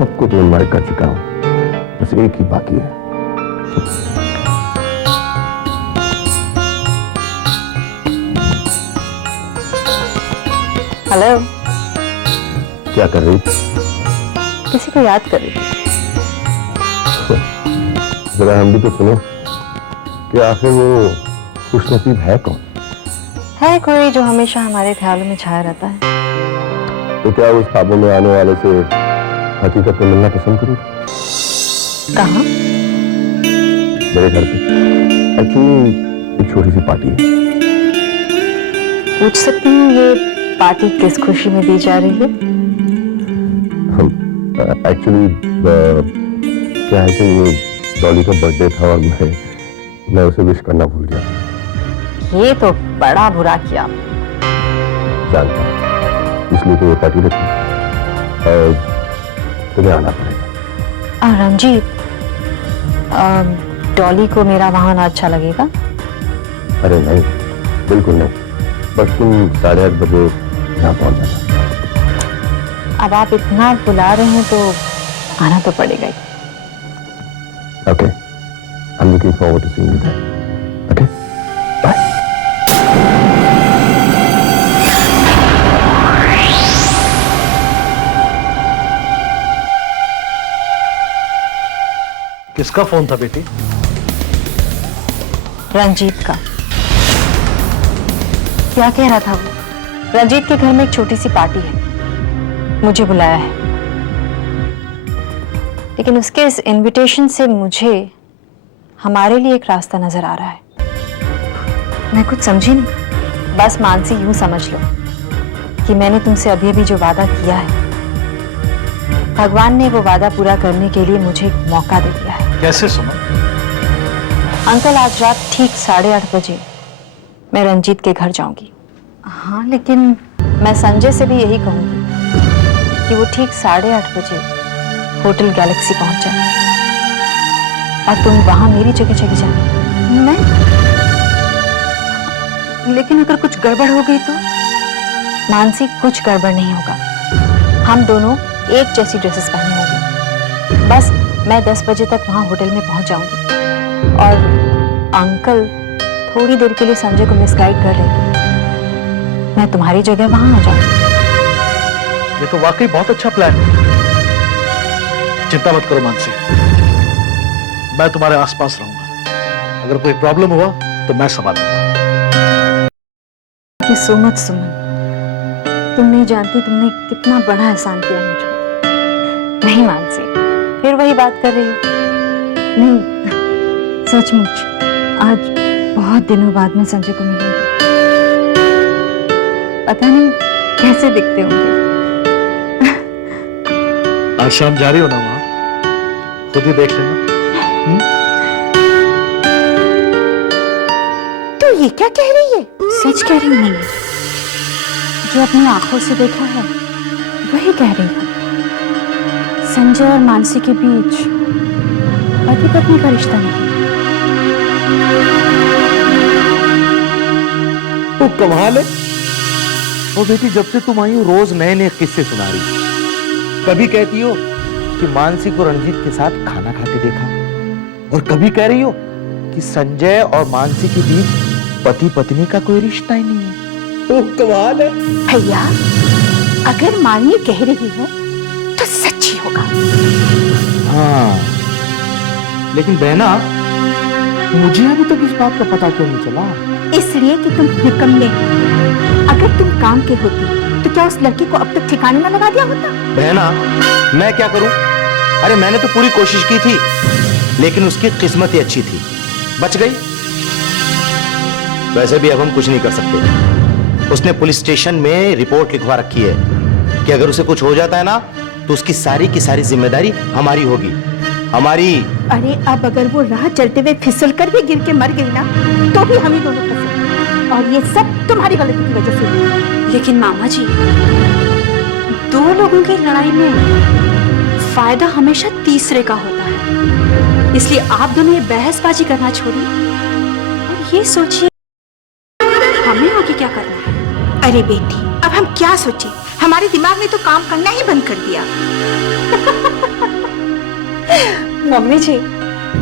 सबको तो इनवाइट कर चुका हूं, बस एक ही बाकी है। हेलो। क्या कर रही थी? किसी को याद कर रही थी। जरा हम भी तो सुनो कि आखिर वो खुशनसीब है कौन? है कोई जो हमेशा हमारे ख्यालों में छाया रहता है। तो क्या उस ख्वाबों में आने वाले से हकीकत में मिलना पसंद करूं? कहाँ? मेरे घर पे एक्चुअली एक छोटी सी पार्टी है। पूछ सकती हूँ ये पार्टी किस खुशी में दी जा रही है? एक्चुअली क्या है कि वो डॉली का बर्थडे था और मैं उसे विश करना भूल गया। ये तो बड़ा बुरा किया। जानता हूं, इसलिए तो ये पार्टी रखी और तुम्हें आना पड़ेगा। रंजीत, डॉली को मेरा वहां आना अच्छा लगेगा? अरे नहीं, बिल्कुल नहीं, बस तुम 8:30 बजे यहाँ पहुंच जाना। अब आप इतना बुला रहे हैं तो आना तो पड़ेगा ही। Okay, I am looking forward to seeing you there. Okay, bye. किसका फोन था बेटी? रंजीत का। क्या कह रहा था वो? रंजीत के घर में एक छोटी सी पार्टी है, मुझे बुलाया है, लेकिन उसके इस इनविटेशन से मुझे हमारे लिए एक रास्ता नजर आ रहा है। मैं कुछ समझी नहीं। बस मानसी, यूं समझ लो कि मैंने तुमसे अभी अभी जो वादा किया है, भगवान ने वो वादा पूरा करने के लिए मुझे एक मौका दे दिया है। कैसे सुना? अंकल, आज रात ठीक 8:30 बजे मैं रंजीत के घर जाऊंगी। हाँ, लेकिन मैं संजय से भी यही कहूंगी कि वो ठीक 8:30 बजे होटल गैलेक्सी पहुंच जाए और तुम वहां मेरी जगह चली जाना। मैं? लेकिन अगर कुछ गड़बड़ हो गई तो? मानसी, कुछ गड़बड़ नहीं होगा। हम दोनों एक जैसी ड्रेसेस पहने होंगे। बस मैं 10 बजे तक वहां होटल में पहुंच जाऊंगी और अंकल थोड़ी देर के लिए संजय को मिसगाइड कर लेंगे। मैं तुम्हारी जगह वहां आ जाऊंगी। ये तो वाकई बहुत अच्छा प्लान है। चिंता मत करो मानसी, मैं तुम्हारे आसपास रहूंगा। अगर कोई प्रॉब्लम हुआ तो मैं संभालूंगा। सो मच सुमन, तुम नहीं जानती तुमने कितना बड़ा एहसान किया मुझ पर। नहीं मानसी, फिर वही बात कर रही हो। नहीं, सचमुच आज बहुत दिनों बाद मैं संजय को मिलूंगी। पता नहीं कैसे दिखते होंगे। आज शाम जा रही हो ना वहां, खुद ही देख लेना। तो ये क्या कह रही है? सच कह रही हूँ मैंने, जो अपनी आंखों से देखा है वही कह रही हूँ। संजय और मानसी के बीच पति पत्नी का रिश्ता नहीं। तो कमाल है। वो बेटी, जब से तुम आई हो रोज नए नए किस्से सुना रही हो। कभी कहती हो कि मानसी को रंजीत के साथ खाना खाते देखा, और कभी कह रही हो कि संजय और मानसी के बीच पति पत्नी का कोई रिश्ता ही नहीं है। तो कमाल है भैया, अगर मानिए कह रही है तो सच्ची होगा। हाँ, लेकिन बहना, मुझे अभी तक इस बात का पता क्यों नहीं चला? इसलिए कि तुम निकम्मे हो। अगर तुम काम के होती तो क्या उस लड़की को अब तक ठिकाने में लगा दिया होता? बहना, मैं क्या करूं? अरे मैंने तो पूरी कोशिश की थी, लेकिन उसकी किस्मत ही अच्छी थी, बच गई। वैसे भी अब हम कुछ नहीं कर सकते। उसने पुलिस स्टेशन में रिपोर्ट लिखवा रखी है कि अगर उसे कुछ हो जाता है ना तो उसकी सारी की सारी जिम्मेदारी हमारी होगी, हमारी। अरे अब अगर वो राह चलते हुए फिसल कर भी गिर के मर गई ना तो भी हम ही दोनों फंसे, और ये सब तुम्हारी गलती की वजह से। लेकिन मामा जी, दो लोगों की लड़ाई में फायदा हमेशा तीसरे का होता है, इसलिए आप दोनों ये बहसबाजी करना छोड़िए और ये सोचिए हमें आगे क्या करना है। अरे बेटी, अब हम क्या सोचे? हमारे दिमाग ने तो काम करना ही बंद कर दिया। मम्मी जी,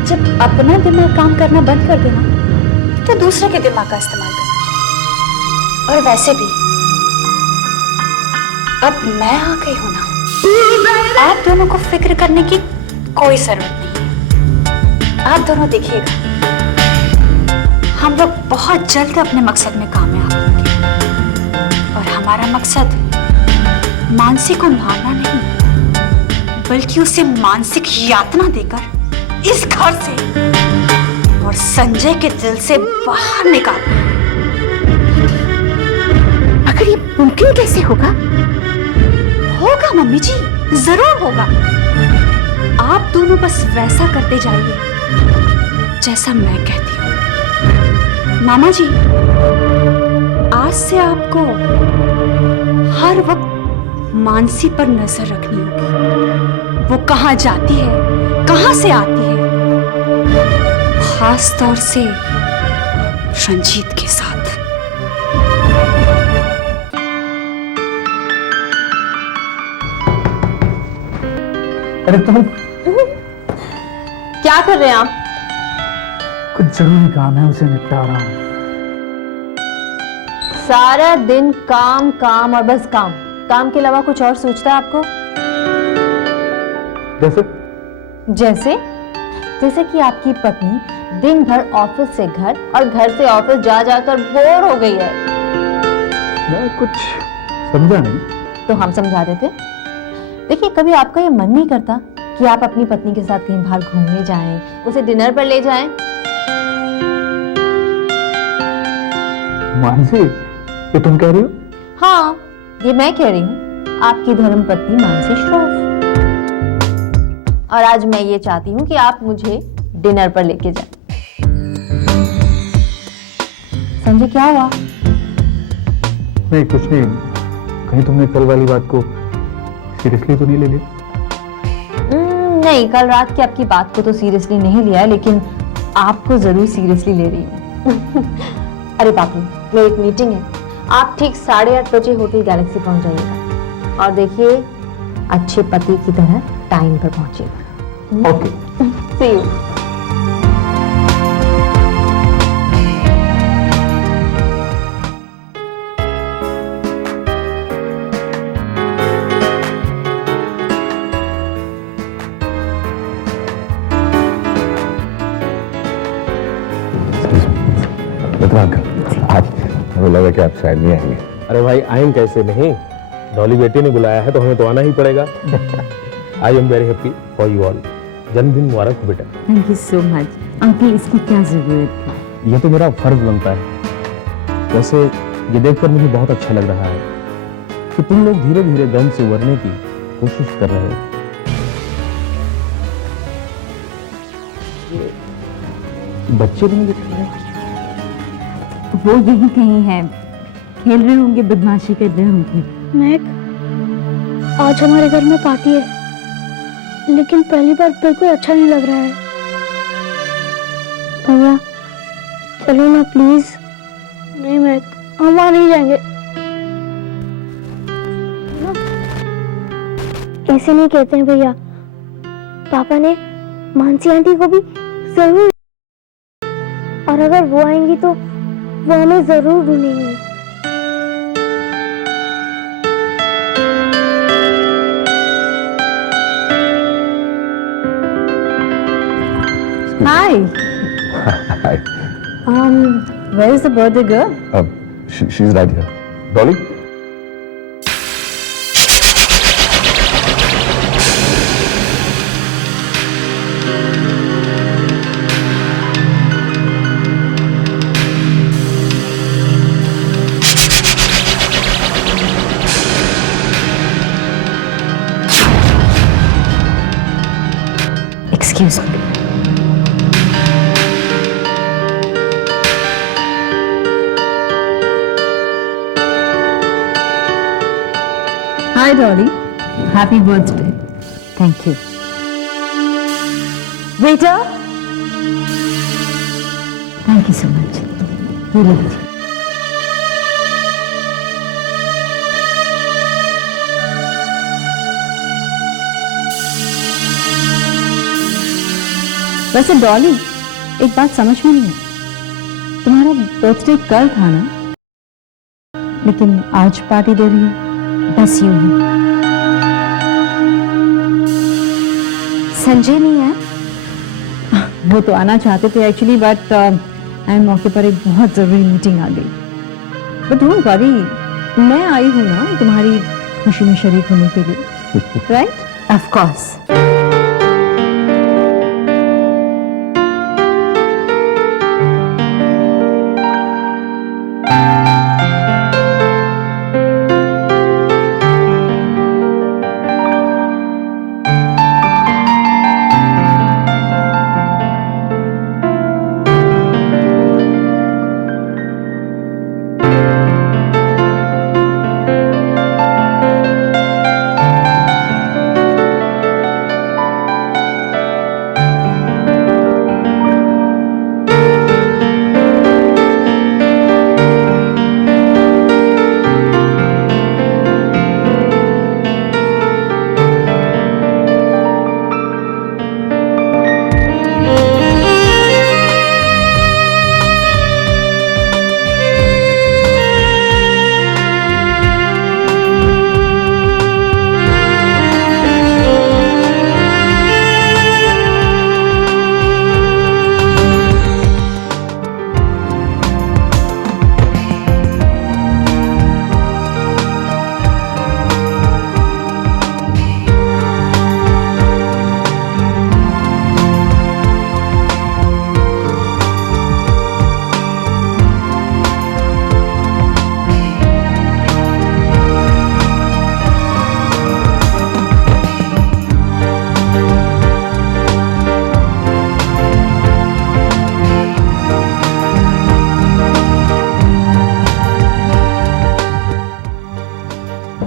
जब अपना दिमाग काम करना बंद कर देना तो दूसरे के दिमाग का इस्तेमाल करना चाहिए। और वैसे भी अब मैं आ गई हूं ना, आप दोनों को फिक्र करने की कोई जरूरत नहीं। आप दोनों देखिएगा, हम लोग बहुत जल्द अपने मकसद में कामयाब होंगे। और हमारा मकसद मानसी को मारना नहीं, बल्कि उसे मानसिक यातना देकर इस घर से और संजय के दिल से बाहर निकालना। मगर ये मुमकिन कैसे होगा? होगा मम्मी जी, जरूर होगा। आप दोनों बस वैसा करते जाइए जैसा मैं कहती हूँ। मामा जी, आज से आपको हर वक्त मानसी पर नजर रखनी होगी। वो कहाँ जाती है, कहाँ से आती है, खास तौर से रंजीत के साथ। अरे तुम क्या कर रहे हैं आप? कुछ जरूरी काम है, उसे निपटा रहा हूँ। सारा दिन काम काम और बस काम। काम के अलावा कुछ और सोचता है आपको? जैसे जैसे जैसे कि आपकी पत्नी दिन भर ऑफिस से घर और घर से ऑफिस जा जाकर बोर हो गई है। मैं कुछ समझा नहीं। तो हम समझा देते। देखिए, कभी आपका ये मन नहीं करता कि आप अपनी पत्नी के साथ कहीं बाहर घूमने जाएं, उसे डिनर पर ले जाएं? मानसी, ये तुम कह रही हो? हाँ, ये मैं कह रही हूँ, आपकी धर्मपत्नी मानसी श्रॉफ। और आज मैं ये चाहती हूँ कि आप मुझे डिनर पर लेके जाएं। संजय, क्या हुआ? नहीं, कुछ नहीं। कहीं तुमने कल वाली बात को सीरियसली तो नहीं ले लिया? नहीं, कल रात की आपकी बात को तो सीरियसली नहीं लिया है, लेकिन आपको जरूर सीरियसली ले रही हूँ। अरे बाप रे, मेरी एक मीटिंग है। आप ठीक 8:30 बजे होटल गैलेक्सी पहुंच जाइएगा। और देखिए, अच्छे पति की तरह टाइम पर पहुंचिएगा। ओके। C you. आप, हमें लगा कि आप शायद नहीं आएंगे। अरे भाई, आएंगे कैसे नहीं? डॉली बेटी ने बुलाया है तो हमें तो आना ही पड़ेगा। I am very happy for you all. जन्मदिन मुबारक हो बेटा। Thank you so much uncle, इसकी क्या जरूरत थी? यह तो मेरा फर्ज बनता है। वैसे ये देखकर मुझे बहुत अच्छा लग रहा है कि तुम लोग धीरे धीरे गम से उबरने की कोशिश कर रहे हो। बच्चे नहीं दिख रहे हैं। वो यही कहीं है, खेल रहे होंगे, बदमाशी कर रहे होंगे। मैक, आज हमारे घर में पार्टी है, लेकिन पहली बार बिल्कुल अच्छा नहीं लग रहा है। भैया चलो ना प्लीज। नहीं मैक, हम वहां नहीं जाएंगे। ऐसे नहीं कहते हैं भैया, पापा ने मानसी आंटी को भी जरूर, और अगर वो आएंगी तो वो हमें जरूर ढूंढेंगी। Hi. Hi. Where is the birthday girl? She's right here. Dolly? Excuse me. Hi Dolly, happy birthday. Thank you. Waiter. Thank you so much. You लीजिए। वैसे डॉली, एक बात समझ में नहीं आई। तुम्हारा बर्थडे कल था ना, लेकिन आज पार्टी दे रही हो, बस यूं ही। संजय नहीं है? वो तो आना चाहते थे एक्चुअली, बट आई मौके पर एक बहुत जरूरी मीटिंग आ गई। बट डोंट वरी, मैं आई हूं ना तुम्हारी खुशी में शरीक होने के लिए, राइट? Of course.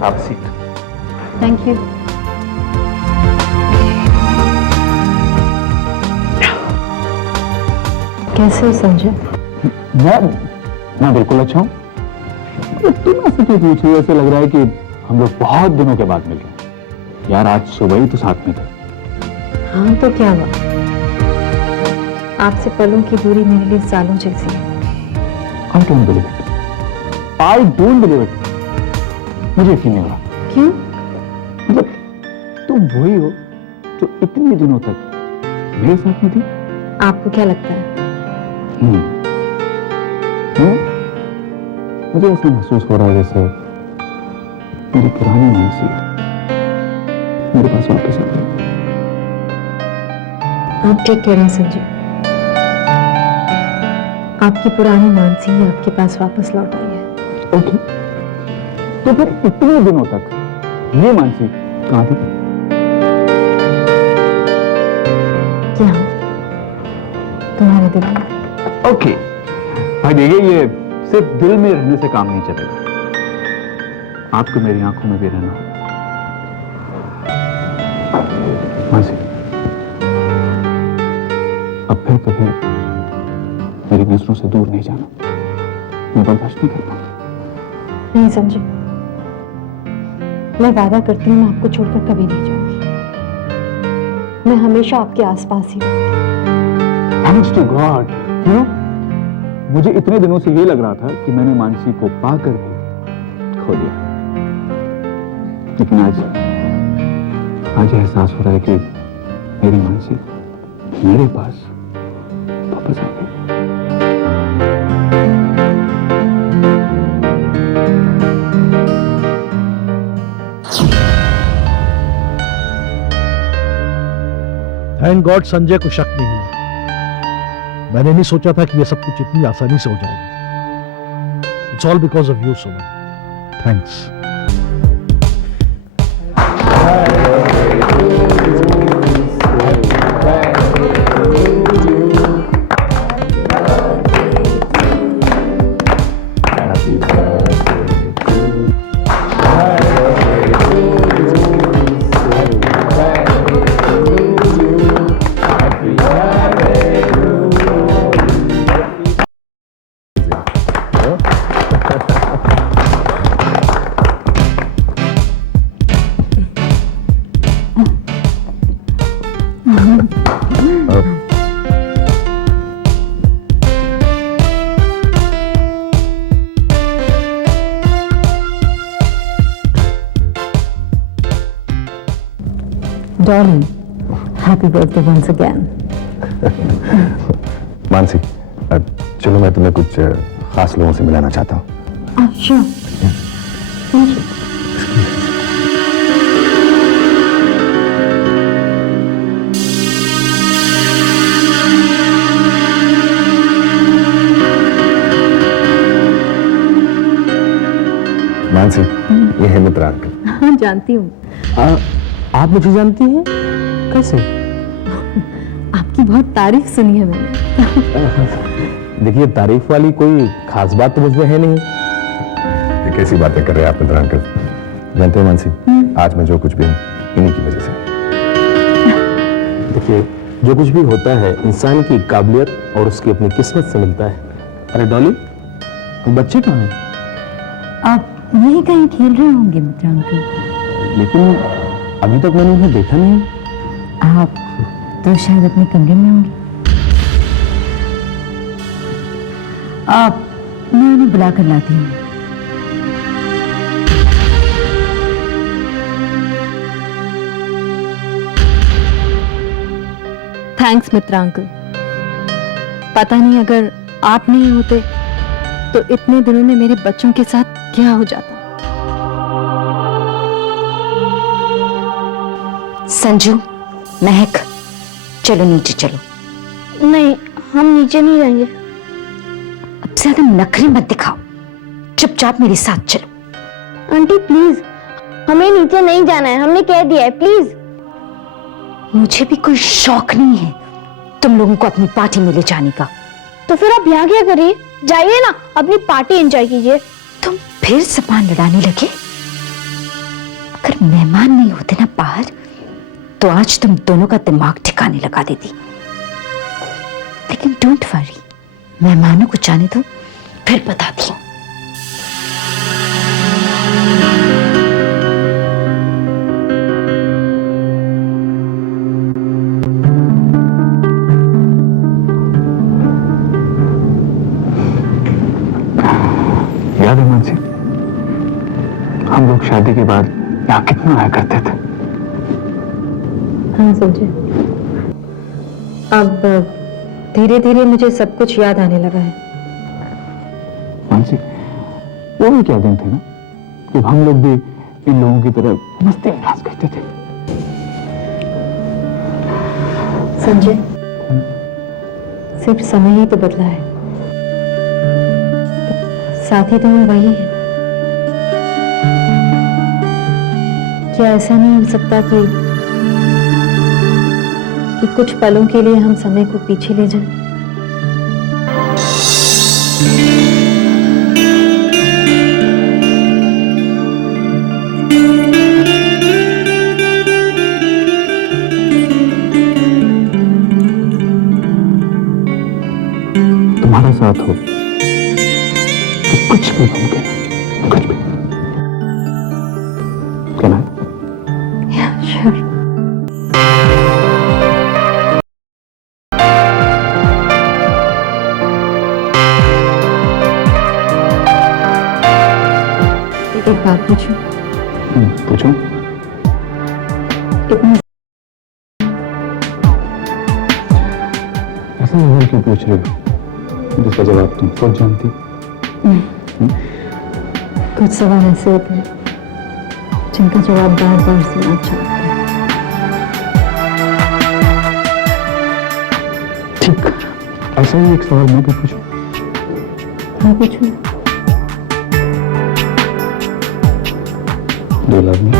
आप सीट। Thank you. कैसे हो संजय? मैं बिल्कुल अच्छा हूँ। तुम ऐसे क्यों पूछ रही हो? ऐसे लग रहा है कि हम लोग बहुत दिनों के बाद मिल रहे हैं। यार आज सुबह ही तो साथ में थे। हाँ तो क्या हुआ? आपसे पलों की दूरी मेरे लिए सालों जैसी है। I don't believe it. I don't believe it. मुझे यकीन नहीं हो रहा। क्यों? मतलब तुम वही हो जो इतने दिनों तक मेरे साथ में थी। आपको क्या लगता है? मुझे ऐसा महसूस हो रहा है जैसे मेरी पुरानी मानसी मेरे पास वापस आ गई। आप ठीक कह रहे हैं संजय। आपकी पुरानी मानसी ही आपके पास वापस लौट आई है। ओके, तो फिर इतने दिनों तक ये मानसी कहाँ थी? क्या? तुम्हारे दिल में। ओके भाई देखिए, ये सिर्फ दिल में रहने से काम नहीं चलेगा, आपको मेरी आंखों में भी रहना होगा। मानसी, अब फिर कभी मेरी नजरों से दूर नहीं जाना, मैं बर्दाश्त नहीं कर पाऊंगा। नहीं संजय, मैं वादा करती हूँ मैं आपको छोड़कर कभी नहीं जाऊंगी। मैं हमेशा आपके आसपास ही रहूंगी। Thanks to God. You know, मुझे इतने दिनों से ये लग रहा था कि मैंने मानसी को पाकर भी खो दिया, लेकिन आज एहसास हो रहा है कि मेरी मानसी मेरे पास वापस आ गई। थैंक गॉड संजय को शक नहीं हुआ। मैंने नहीं सोचा था कि यह सब कुछ इतनी आसानी से हो जाएगा। It's all because of you Suman. Thanks. Dolly, happy birthday once again. Mansi, चलो मैं तुम्हें कुछ खास लोगों से मिलाना चाहता हूँ। Sure, thank you. मानसी, ये है मित्रा अंकल। हाँ, जानती हूँ। आप मुझे जानती हैं? कैसे? आपकी बहुत तारीफ सुनी है मैंने। देखिए, तारीफ वाली कोई खास बात तो मुझ में है नहीं। ये कैसी बातें कर रहे हैं आप मित्रा अंकल? जानते हो मानसी, आज मैं जो कुछ भी हूँ इन्हीं की वजह से। देखिए, जो कुछ भी होता है इंसान की काबिलियत और उसकी अपनी किस्मत से मिलता है। अरे डॉली, बच्चे कहाँ हैं? आप यही कहीं खेल रहे होंगे मित्रा अंकल। लेकिन अभी तक मैंने उन्हें देखा नहीं। आप तो शायद अपने कमरे में होंगे। आप, मैं उन्हें बुला कर लाती हूँ। थैंक्स मित्रा अंकल। पता नहीं अगर आप नहीं होते तो इतने दिनों में मेरे बच्चों के साथ क्या हो जाता। संजू, महक, चलो नीचे चलो। नहीं, हम नीचे नहीं रहेंगे। अब ज्यादा नखरे मत दिखाओ, चुपचाप मेरे साथ चलो। आंटी प्लीज, हमें नीचे नहीं जाना है, हमने कह दिया है, प्लीज। मुझे भी कोई शौक नहीं है तुम लोगों को अपनी पार्टी में ले जाने का। तो फिर आप यहाँ क्या करिए, जाइए ना, अपनी पार्टी एंजॉय कीजिए। तुम फिर जबान लड़ाने लगे? अगर मेहमान नहीं होते ना बाहर, तो आज तुम दोनों का दिमाग ठिकाने लगा देती। लेकिन डोंट वरी, मेहमानों को जाने दो, फिर बताती हूँ। याद है मानसी, हम लोग शादी के बाद यहाँ कितना आया करते थे। हाँ समझे। अब धीरे धीरे मुझे सब कुछ याद आने लगा है। मानसी, वो भी क्या दिन थे ना, जब हम लोग भी इन लोगों की तरह मस्ती मजाक करते थे। संजय, सिर्फ समय ही तो बदला है, साथी तो हम वही हैं। क्या ऐसा नहीं हो सकता कि कुछ पलों के लिए हम समय को पीछे ले जाएं? तुम्हारा साथ हो तो कुछ भी मुमकिन है, कुछ भी। Can I? Yeah, sure. एक बात पूछूं? पूछो। इतनी ऐसा सवाल क्यों पूछ रहे हो जिसका जवाब तुम खुद जानती? कुछ सवाल ऐसे होते हैं जिनका जवाब बार बार सुनना अच्छा लगता है। ठीक, ऐसा ही एक सवाल मैं भी पूछूं? हाँ पूछूं। Do you love me?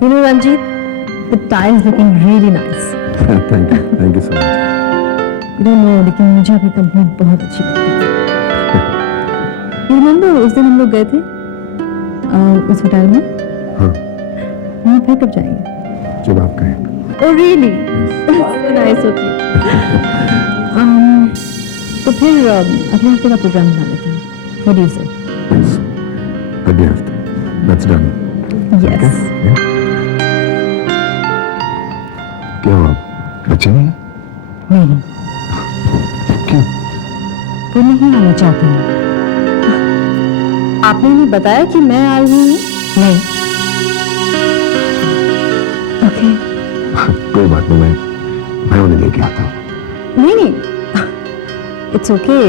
You know, Ranjit, the tie is looking really nice. Thank you so much. You don't know, लेकिन मुझे आपकी कंपनी बहुत अच्छी लगती है। You remember उस दिन हम लोग गए थे उस होटल में? हाँ, वहाँ फिर कब जाएंगे? जब आप कहें। Oh really? That's so nice of you. तो फिर अगले हफ्ते का प्रोग्राम बना लेते हैं। What do you say? Yes, अगले हफ्ते। That's done. Yes. Okay? Yeah. क्या हुआ? बच्चे नहीं है? नहीं, क्यों? वो नहीं आना चाहती हूँ। आपने उन्हें बताया कि मैं आई हुई हूँ? नहीं। ओके। कोई बात नहीं, मैं उन्हें लेके आता हूँ। नहीं, it's okay.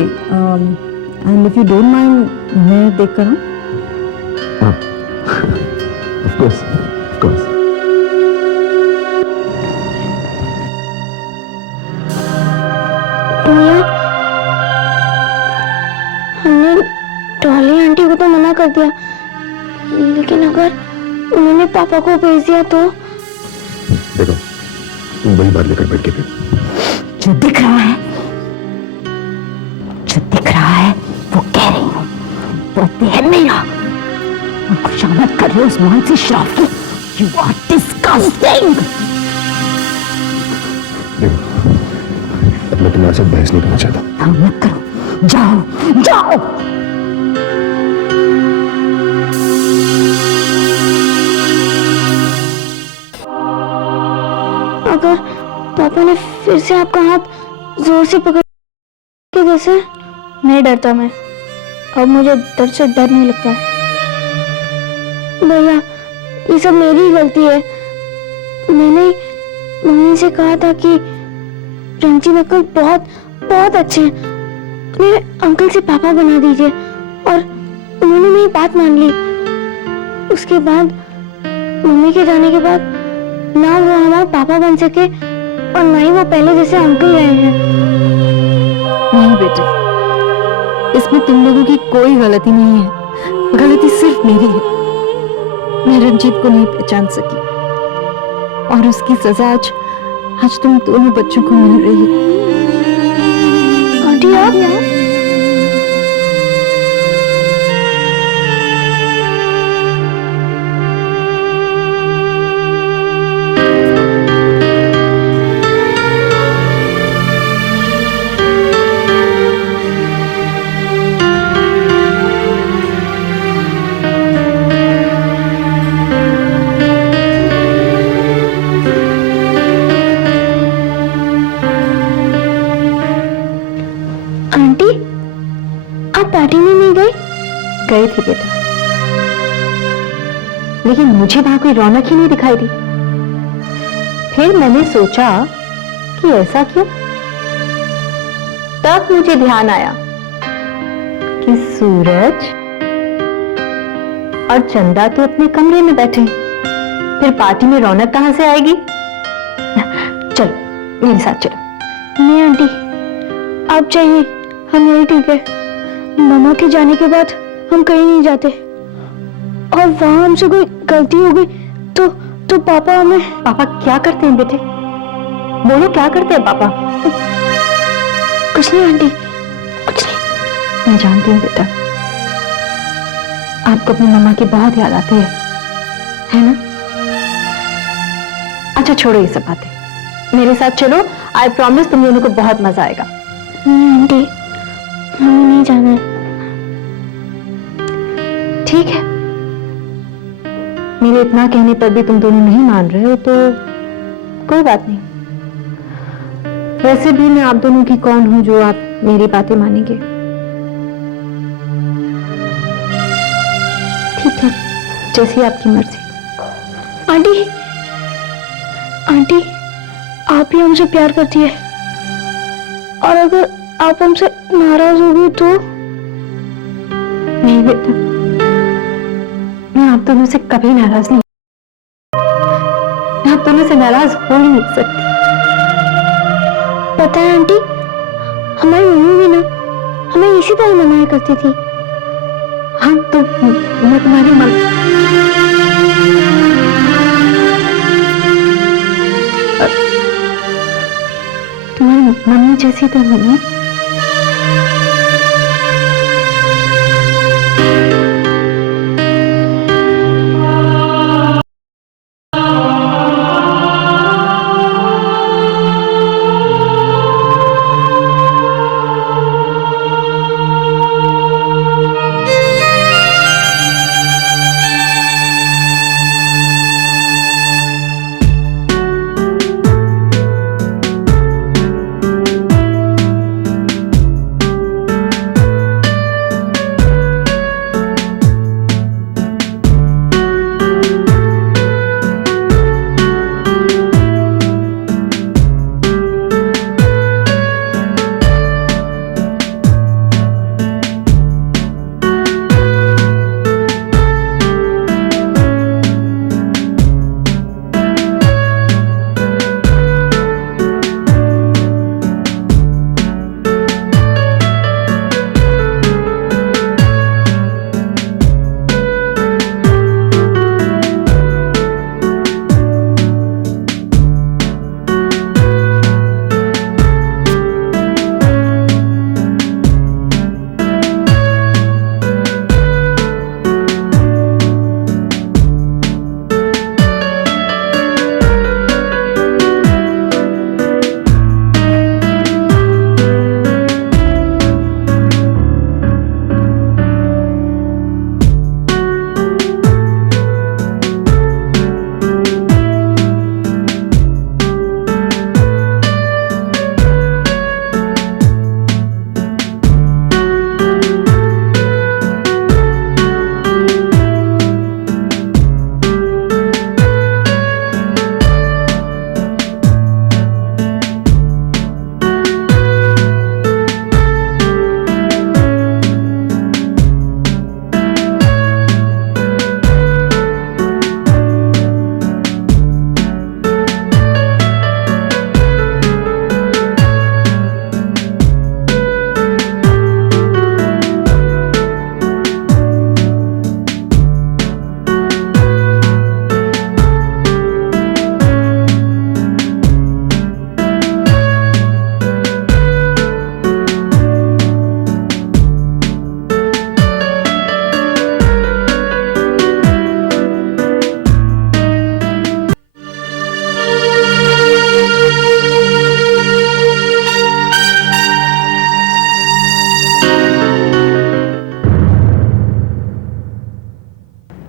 And if you don't mind, मैं देख कर हूँ। Of course. भैया, हमने डॉली आंटी को तो मना कर दिया, लेकिन अगर उन्होंने पापा को भेज दिया तो? देखो, तुम वही बात लेकर बैठ के फिर। जो दिख रहा है वो कह रही हूँ, वो देहन में रहा और खुशामद कर रहे हो उस मानसी श्राफ की। You are disgusting. देखो, अब मैं तुम्हारे साथ बहस नहीं करना चाहता। हाँ, मत करो, जाओ। अगर पापा ने फिर से आपका हाथ जोर से पकड़ के जैसे? नहीं डरता मैं, अब मुझे दर्द से डर नहीं लगता है। भैया, ये सब मेरी ही गलती है। मैंने मम्मी से कहा था कि रंजीत अंकल बहुत बहुत अच्छे हैं, उन्हें अंकल से पापा बना दीजिए, और उन्होंने मेरी बात मान ली। उसके बाद मम्मी के जाने के बाद ना वो हमारे पापा बन सके और ना ही वो पहले जैसे अंकल रहे हैं। नहीं बेटे, इसमें तुम लोगों की कोई गलती नहीं है, गलती सिर्फ मेरी है। मैं रंजीत को नहीं पहचान सकी और उसकी सजा आज तुम दोनों बच्चों को मिल रही है। आंटी, आप? आंटी, आप पार्टी में नहीं गई? गई थी बेटा, लेकिन मुझे वहां कोई रौनक ही नहीं दिखाई दी। फिर मैंने सोचा कि ऐसा क्यों? तब मुझे ध्यान आया कि सूरज और चंदा तो अपने कमरे में बैठे हैं, फिर पार्टी में रौनक कहां से आएगी? चलो मेरे साथ चलो। नहीं आंटी, आप चाहिए, हम यही ठीक है। मामा के जाने के बाद हम कहीं नहीं जाते, और वहां हमसे कोई गलती हो गई तो पापा हमें। पापा क्या करते हैं बेटे? बोलो, क्या करते हैं पापा? कुछ नहीं आंटी, कुछ नहीं। मैं जानती हूँ बेटा, आपको अपनी मम्मा की बहुत याद आती है ना? अच्छा छोड़ो ये सब बातें, मेरे साथ चलो। आई प्रॉमिस तुम दोनों को बहुत मजा आएगा। नहीं आंटी, हमें नहीं जाना है। ठीक है, मेरे इतना कहने पर भी तुम दोनों नहीं मान रहे हो तो कोई बात नहीं। वैसे भी मैं आप दोनों की कौन हूं जो आप मेरी बातें मानेंगे? ठीक है, जैसी आपकी मर्जी। आंटी, आंटी, आप ही हमसे प्यार करती है, और अगर आप हमसे नाराज हो गई तो? नहीं बेटा, मैं आप दोनों से कभी नाराज नहीं, मैं आप दोनों से नाराज हो ही नहीं सकती। पता है आंटी, हमारी मम्मी भी ना हमें इसी तरह मनाया करती थी। हाँ तो मैं तुम्हारी जैसी तो हूँ ना?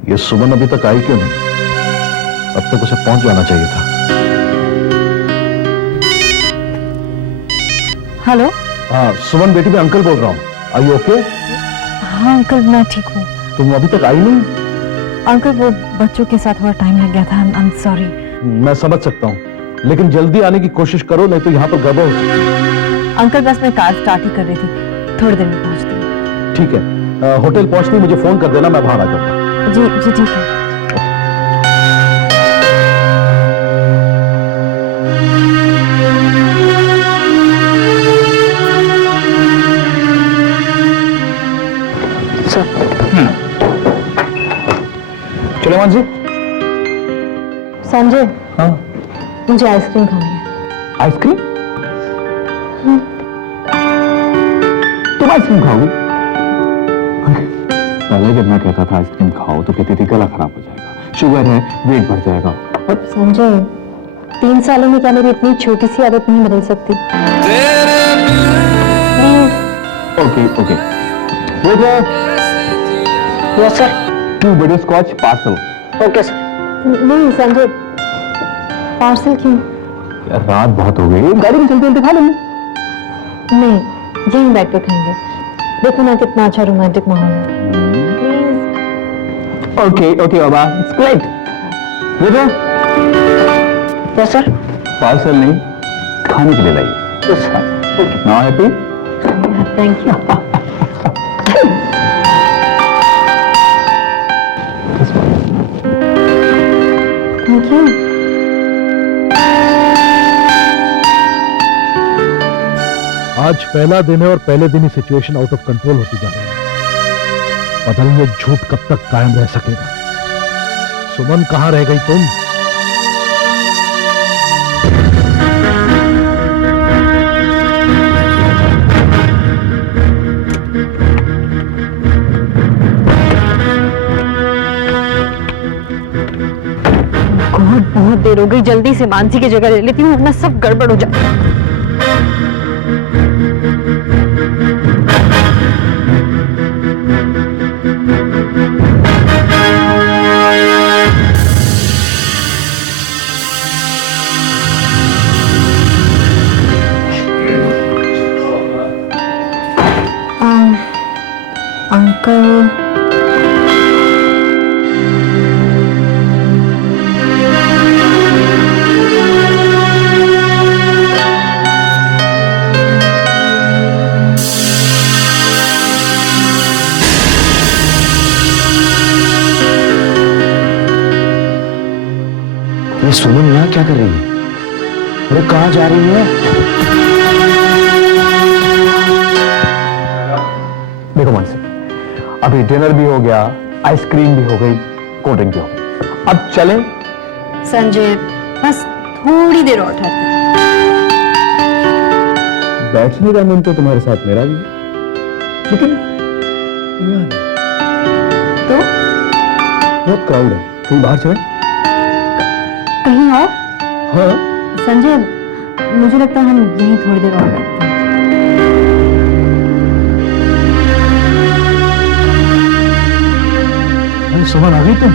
ये सुमन अभी तक आई क्यों नहीं? अब तक उसे पहुंच जाना चाहिए था। हेलो। हाँ सुमन बेटी, मैं अंकल बोल रहा हूँ। Are you okay? हाँ अंकल, मैं ठीक हूँ। तुम अभी तक आई नहीं? अंकल वो बच्चों के साथ थोड़ा टाइम लग गया था। I am sorry. मैं समझ सकता हूँ, लेकिन जल्दी आने की कोशिश करो, नहीं तो यहाँ पर गड़बड़ हो सकती है। अंकल बस मैं कार स्टार्ट ही कर रही थी, थोड़ी देर में पहुँचती हूँ। ठीक है, होटल पहुँचते ही मुझे फोन कर देना, मैं बाहर आ जाऊंगा। जी जी ठीक है। चलो मानसी। संजय, हाँ मुझे आइसक्रीम खानी है। आइसक्रीम? तुम आइसक्रीम खाओगी? पहले जब मैं कहता था आइसक्रीम खाओ तो कहती थी गला खराब हो जाएगा, शुगर है, वेट बढ़ जाएगा। संजय, 3 सालों में क्या मेरी इतनी छोटी सी आदत नहीं बदल सकती? Okay okay. Yes sir. 2 butterscotch parcel. Okay sir. नहीं संजय, पार्सल क्यों? यार रात बहुत हो गई, गाड़ी में चलते चलते खा लेंगे। नहीं, यहीं बैठ कर खाएंगे। देखो ना कितना अच्छा रोमांटिक माहौल है। Okay okay Baba, it's great. बेटा यस सर। पार्सल नहीं, खाने के लिए लाइए। Yes sir. Now happy? Thank you. Thank you. आज पहला दिन है और पहले दिन ही सिचुएशन आउट ऑफ कंट्रोल होती जा रही है। पता नहीं ये झूठ कब तक कायम रह सकेगा। सुमन कहां रह गई तुम? गॉड, बहुत देर हो गई, जल्दी से मानसी की जगह ले लेती हूँ वरना सब गड़बड़ हो जाए। अंकल, ये सुमन यहाँ क्या कर रही है? अरे कहाँ जा रही है? देखो मानसी, अभी डिनर भी हो गया, आइसक्रीम भी हो गई, कोल्ड ड्रिंक भी हो गई, अब चलें? संजय, बस थोड़ी देर और ठहरते। बैठने का मन तो तुम्हारे साथ मेरा भी है, लेकिन यहाँ नहीं। तो बहुत क्राउड है, कहीं बाहर चलें? कहीं और? हाँ। संजय, मुझे लगता है हम यहीं थोड़ी देर और बैठते हैं। अरे सुमन, आ गई तुम?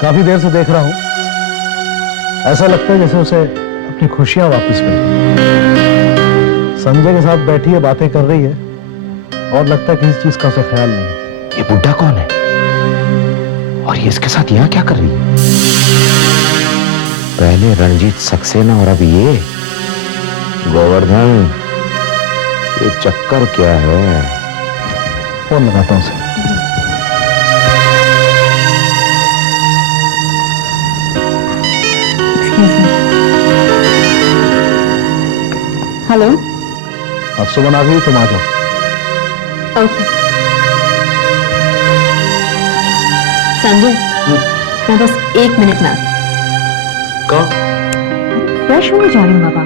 काफी देर से देख रहा हूं, ऐसा लगता है जैसे उसे अपनी खुशियां वापस मिली। संजय के साथ बैठी है, बातें कर रही है, और लगता है किसी चीज का उसे ख्याल नहीं। ये बुड्ढा कौन है? और ये इसके साथ यहाँ क्या कर रही है? पहले रणजीत सक्सेना और अब ये गोवर्धन, ये चक्कर क्या है? फोन लगाता हूं उसे। हेलो। अब सुमन आ गई, तुम आ जाओ। ओके। संजय, मैं बस 1 मिनट में आती। कहाँ? फ्रेश होने जा रही हूँ बाबा।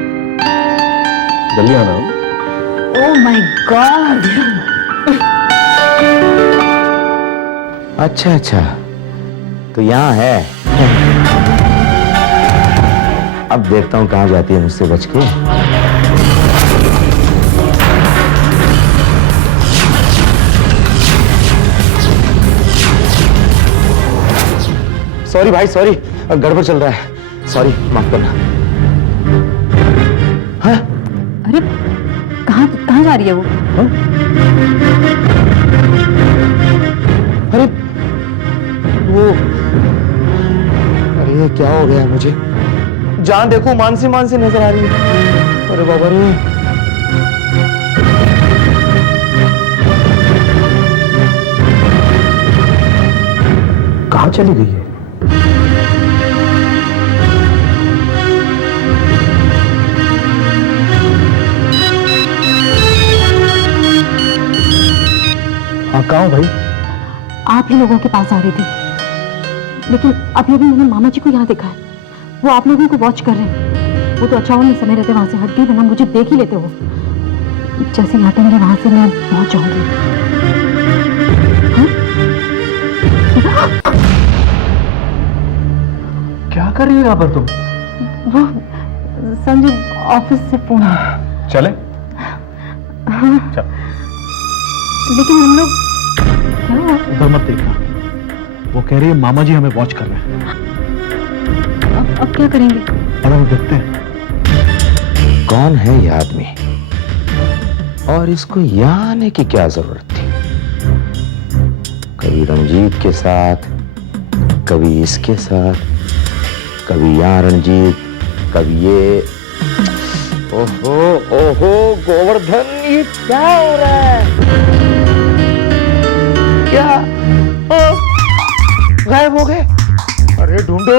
जल्दी आना। Oh my God. अच्छा अच्छा, तो यहाँ है। अब देखता हूँ कहाँ जाती है मुझसे बच के। सॉरी भाई, सॉरी, गड़बड़ चल रहा है, सॉरी, माफ करना। हाँ? अरे कहाँ कहाँ जा रही है वो? हाँ? अरे वो, अरे क्या हो गया मुझे? जान देखो, मानसी मानसी नजर आ रही है। अरे बाबा रे, कहाँ चली गई है? हाँ, कहाँ हो भाई? आप ही लोगों के पास आ रही थी, लेकिन अभी अभी मैंने मामा जी को यहाँ देखा है। वो आप लोगों को वॉच कर रहे हैं। वो तो अच्छा हो मैं समय रहते वहां से हट गई, वरना मुझे देख ही लेते हो। जैसे ही हटेंगे वहां से मैं पहुंच जाऊंगी। क्या कर रही हो यहाँ पर तुम? वो संजय, ऑफिस से फोन आया। चले? हाँ। चल। लेकिन हम लोग क्या हुआ? उधर मत देखना, वो कह रही है मामा जी हमें वॉच कर रहे हैं। अब क्या करेंगे? अब हम देखते हैं। कौन है ये आदमी और इसको यहाँ आने की क्या जरूरत थी? कभी रंजीत के साथ, कभी इसके साथ, कभी यहाँ रंजीत, कभी ये। ओहो ओहो गोवर्धन, ये क्या हो रहा है? क्या गायब हो गए? अरे ढूंढो।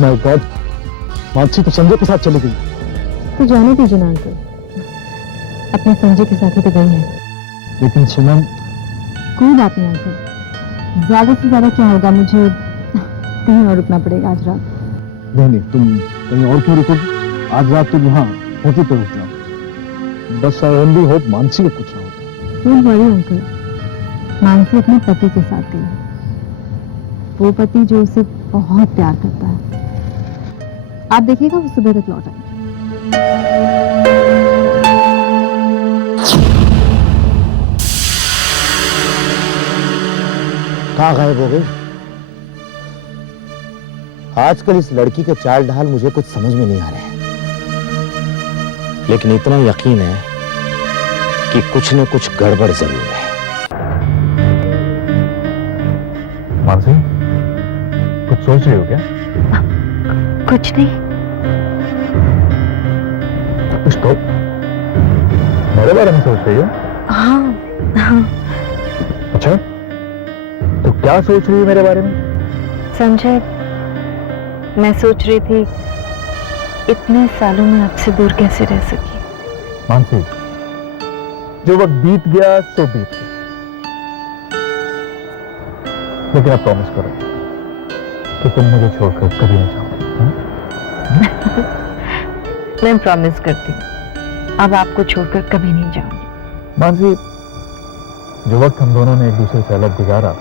माय गॉड, मानसी तो संजय के साथ चली गई। तो जाने दीजिए ना अंकल, अपने संजय के साथ ही तो गई है। लेकिन सुमन, कोई बात नहीं अंकल, ज्यादा से ज्यादा क्या होगा, मुझे कहीं और रुकना पड़ेगा आज रात। नहीं, तुम कहीं और क्यों रुकोगी? आज रात तुम यहाँ होटल पे रुक जाओ। बस आई ओनली होप मानसी को कुछ ना हो जाए। डोंट वरी अंकल, मानसी अपने पति के साथ गई है, वो पति जो उसे बहुत प्यार करता है। आप देखिएगा वो सुबह तक लौट आएगी। कहाँ गायब हो गई? आजकल इस लड़की के चाल ढाल मुझे कुछ समझ में नहीं आ रहे हैं, लेकिन इतना यकीन है कि कुछ न कुछ गड़बड़ जरूर है। मानसी, कुछ सोच रही हो क्या? कुछ नहीं। कुछ तो मेरे बारे में सोच रही हो? हाँ। अच्छा, तो क्या सोच रही हो मेरे बारे में? संजय, मैं सोच रही थी इतने सालों में आपसे दूर कैसे रह सकी। मानसी, जो वक्त बीत गया सो बीत गया, लेकिन आप प्रॉमिस करो कि तुम मुझे छोड़कर कभी नहीं जाओगे। मैं प्रॉमिस करती हूँ, अब आपको छोड़कर कभी नहीं जाऊंगी। मानसी, जो वक्त हम दोनों ने एक दूसरे से अलग गुजारा,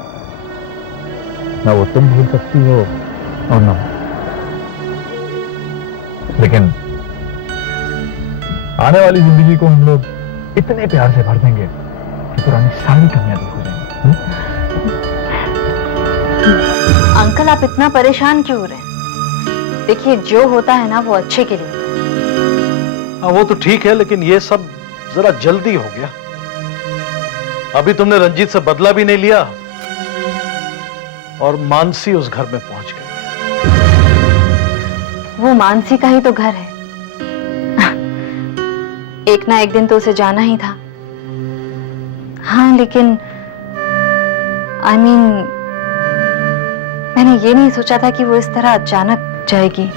ना वो तुम भूल सकती हो और ना मैं। लेकिन आने वाली जिंदगी को हम लोग इतने प्यार से भर देंगे कि पुरानी सारी कमियां दूर हो जाएंगी। अंकल, आप इतना परेशान क्यों हो रहे हैं? देखिए, जो होता है ना वो अच्छे के लिए। हाँ, वो तो ठीक है, लेकिन ये सब जरा जल्दी हो गया। अभी तुमने रंजीत से बदला भी नहीं लिया और मानसी उस घर में पहुंच गई। वो मानसी का ही तो घर है, एक ना एक दिन तो उसे जाना ही था। हाँ, लेकिन मैंने ये नहीं सोचा था कि वो इस तरह अचानक जाएगी।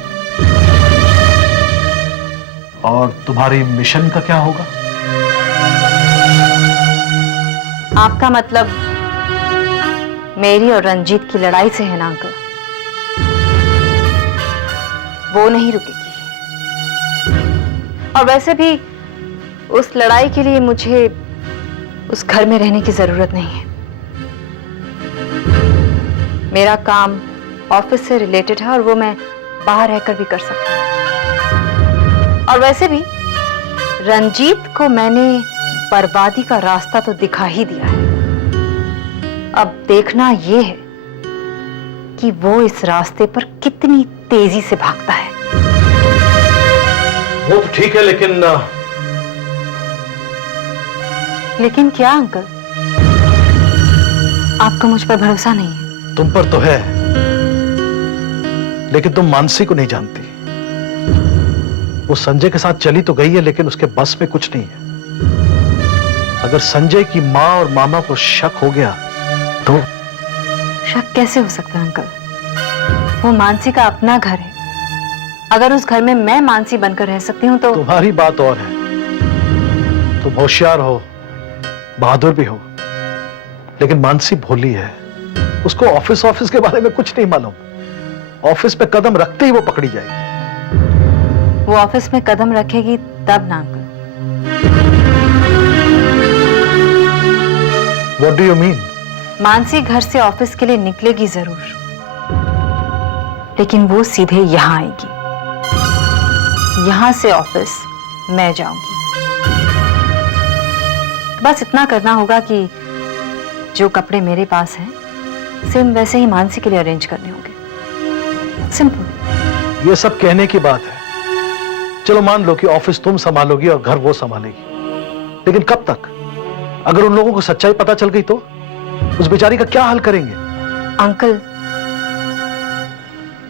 और तुम्हारी मिशन का क्या होगा? आपका मतलब मेरी और रंजीत की लड़ाई से है ना अंकल? वो नहीं रुकेगी, और वैसे भी उस लड़ाई के लिए मुझे उस घर में रहने की जरूरत नहीं है। मेरा काम ऑफिस से रिलेटेड है और वो मैं बाहर रहकर भी कर सकती हूँ। और वैसे भी रंजीत को मैंने बर्बादी का रास्ता तो दिखा ही दिया है, अब देखना यह है कि वो इस रास्ते पर कितनी तेजी से भागता है। वो तो ठीक है, लेकिन क्या अंकल, आपका मुझ पर भरोसा नहीं है? तुम पर तो है, लेकिन तुम मानसी को नहीं जानती। वो संजय के साथ चली तो गई है, लेकिन उसके बस में कुछ नहीं है। अगर संजय की माँ और मामा को शक हो गया तो? शक कैसे हो सकता है अंकल? वो मानसी का अपना घर है। अगर उस घर में मैं मानसी बनकर रह सकती हूँ तो? तुम्हारी बात और है, तुम होशियार हो, बहादुर भी हो, लेकिन मानसी भोली है। उसको ऑफिस के बारे में कुछ नहीं मालूम। ऑफिस पे कदम रखते ही वो पकड़ी जाएगी। वो ऑफिस में कदम रखेगी तब ना uncle. What do you mean? Mansi घर से ऑफिस के लिए निकलेगी जरूर, लेकिन वो सीधे यहां आएगी। यहां से ऑफिस मैं जाऊंगी। बस इतना करना होगा कि जो कपड़े मेरे पास हैं सेम वैसे ही मानसी के लिए अरेंज करने होंगे। सिंपल। ये सब कहने की बात है। चलो मान लो कि ऑफिस तुम संभालोगी और घर वो संभालेगी, लेकिन कब तक? अगर उन लोगों को सच्चाई पता चल गई तो उस बेचारी का क्या हाल करेंगे? अंकल,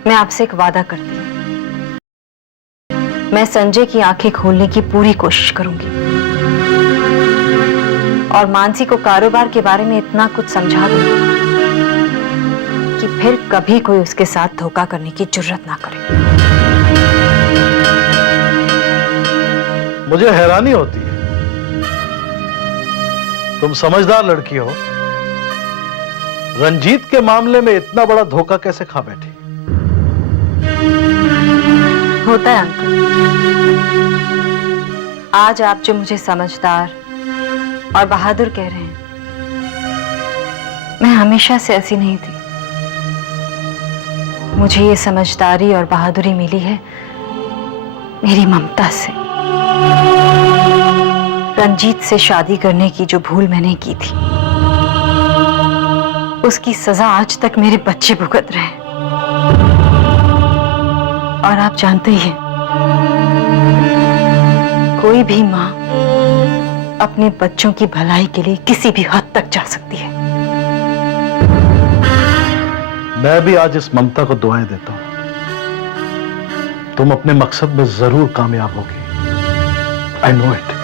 मैं आपसे एक वादा करती हूँ, मैं संजय की आंखें खोलने की पूरी कोशिश करूंगी और मानसी को कारोबार के बारे में इतना कुछ समझा दूंगी कि फिर कभी कोई उसके साथ धोखा करने की जुर्रत ना करे। मुझे हैरानी होती है, तुम समझदार लड़की हो, रंजीत के मामले में इतना बड़ा धोखा कैसे खा बैठी? होता है अंकल। आज आप जो मुझे समझदार और बहादुर कह रहे हैं, मैं हमेशा से ऐसी नहीं थी। मुझे ये समझदारी और बहादुरी मिली है मेरी ममता से। रंजीत से शादी करने की जो भूल मैंने की थी, उसकी सजा आज तक मेरे बच्चे भुगत रहे हैं। और आप जानते ही हैं, कोई भी मां अपने बच्चों की भलाई के लिए किसी भी हद तक जा सकती है। मैं भी आज इस ममता को दुआएं देता हूं। तुम अपने मकसद में जरूर कामयाब होगी। I know it.